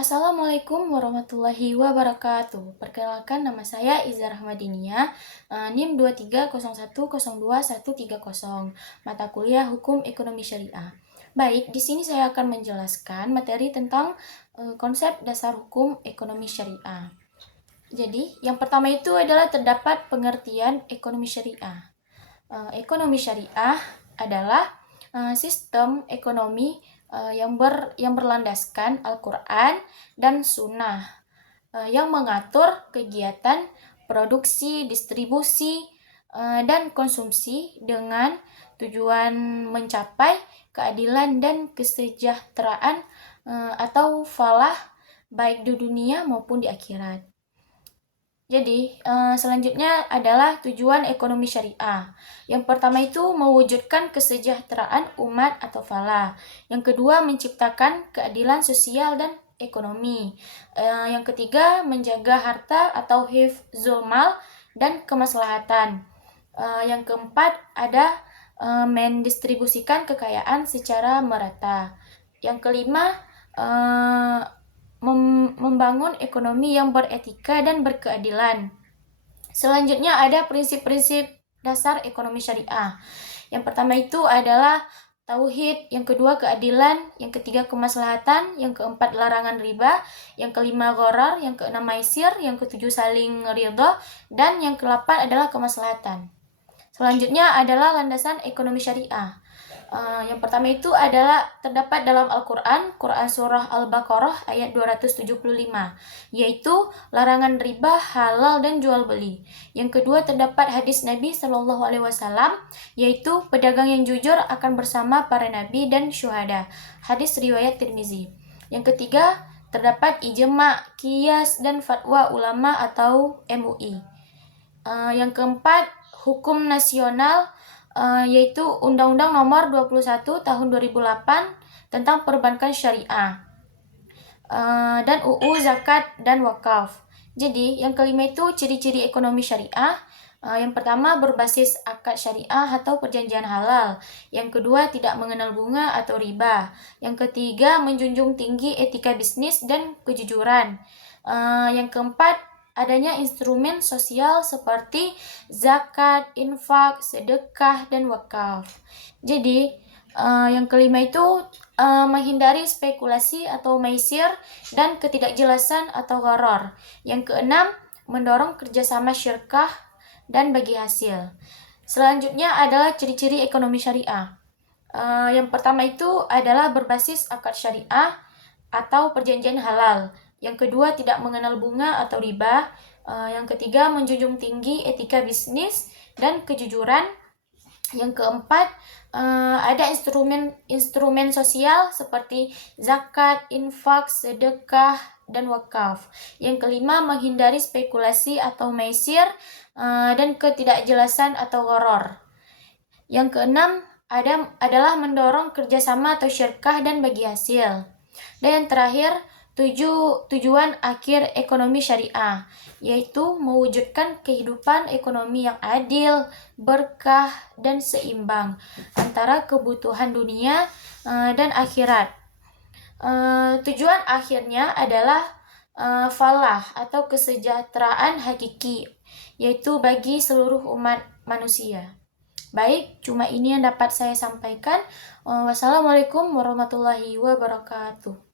Assalamualaikum warahmatullahi wabarakatuh. Perkenalkan, nama saya Iza Rahmadinia, NIM 230102130, mata kuliah Hukum Ekonomi Syariah. Baik, di sini saya akan menjelaskan materi tentang konsep dasar hukum ekonomi syariah. Jadi, yang pertama itu adalah terdapat pengertian ekonomi syariah. Ekonomi syariah adalah sistem ekonomi yang berlandaskan Al-Quran dan Sunnah, yang mengatur kegiatan produksi, distribusi, dan konsumsi dengan tujuan mencapai keadilan dan kesejahteraan atau falah baik di dunia maupun di akhirat. Jadi, selanjutnya adalah tujuan ekonomi syariah. Yang pertama itu mewujudkan kesejahteraan umat atau falah. Yang kedua, menciptakan keadilan sosial dan ekonomi. Yang ketiga, menjaga harta atau hifzul mal dan kemaslahatan. Yang keempat, ada mendistribusikan kekayaan secara merata. Yang kelima, membangun ekonomi yang beretika dan berkeadilan. Selanjutnya ada prinsip-prinsip dasar ekonomi syariah. Yang pertama itu adalah tauhid, yang kedua keadilan, yang ketiga kemaslahatan, yang keempat larangan riba, yang kelima gharar, yang keenam maisir, yang ketujuh saling ridha, dan yang kedelapan adalah kemaslahatan. Selanjutnya adalah landasan ekonomi syariah. Yang pertama itu adalah terdapat dalam Al-Quran, Quran Surah Al-Baqarah ayat 275, yaitu larangan riba, halal, dan jual beli. Yang kedua terdapat hadis Nabi SAW, yaitu pedagang yang jujur akan bersama para nabi dan syuhada. Hadis riwayat Tirmizi. Yang ketiga terdapat ijma, qiyas, dan fatwa ulama atau MUI. Yang keempat, hukum nasional, yaitu Undang-Undang Nomor 21 Tahun 2008 tentang Perbankan Syariah, dan UU Zakat dan Wakaf. Jadi, yang kelima itu ciri-ciri ekonomi syariah. Yang pertama, berbasis akad syariah atau perjanjian halal. Yang kedua, tidak mengenal bunga atau riba. Yang ketiga, menjunjung tinggi etika bisnis dan kejujuran. Yang keempat, adanya instrumen sosial seperti zakat, infak, sedekah, dan wakaf. Jadi, yang kelima itu menghindari spekulasi atau maisir dan ketidakjelasan atau gharar. Yang keenam, mendorong kerjasama syirkah dan bagi hasil. Selanjutnya adalah ciri-ciri ekonomi syariah. Yang pertama itu adalah berbasis akad syariah atau perjanjian halal. Yang kedua, tidak mengenal bunga atau riba. Yang ketiga, menjunjung tinggi etika bisnis dan kejujuran. Yang keempat, ada instrumen sosial seperti zakat, infak, sedekah, dan wakaf. Yang kelima, menghindari spekulasi atau maisir dan ketidakjelasan atau gharar. Yang keenam adalah mendorong kerjasama atau syirkah dan bagi hasil. Dan yang terakhir, tujuan akhir ekonomi syariah, yaitu mewujudkan kehidupan ekonomi yang adil, berkah, dan seimbang antara kebutuhan dunia dan akhirat. Tujuan akhirnya adalah falah atau kesejahteraan hakiki, yaitu bagi seluruh umat manusia. Baik, cuma ini yang dapat saya sampaikan. Wassalamualaikum warahmatullahi wabarakatuh.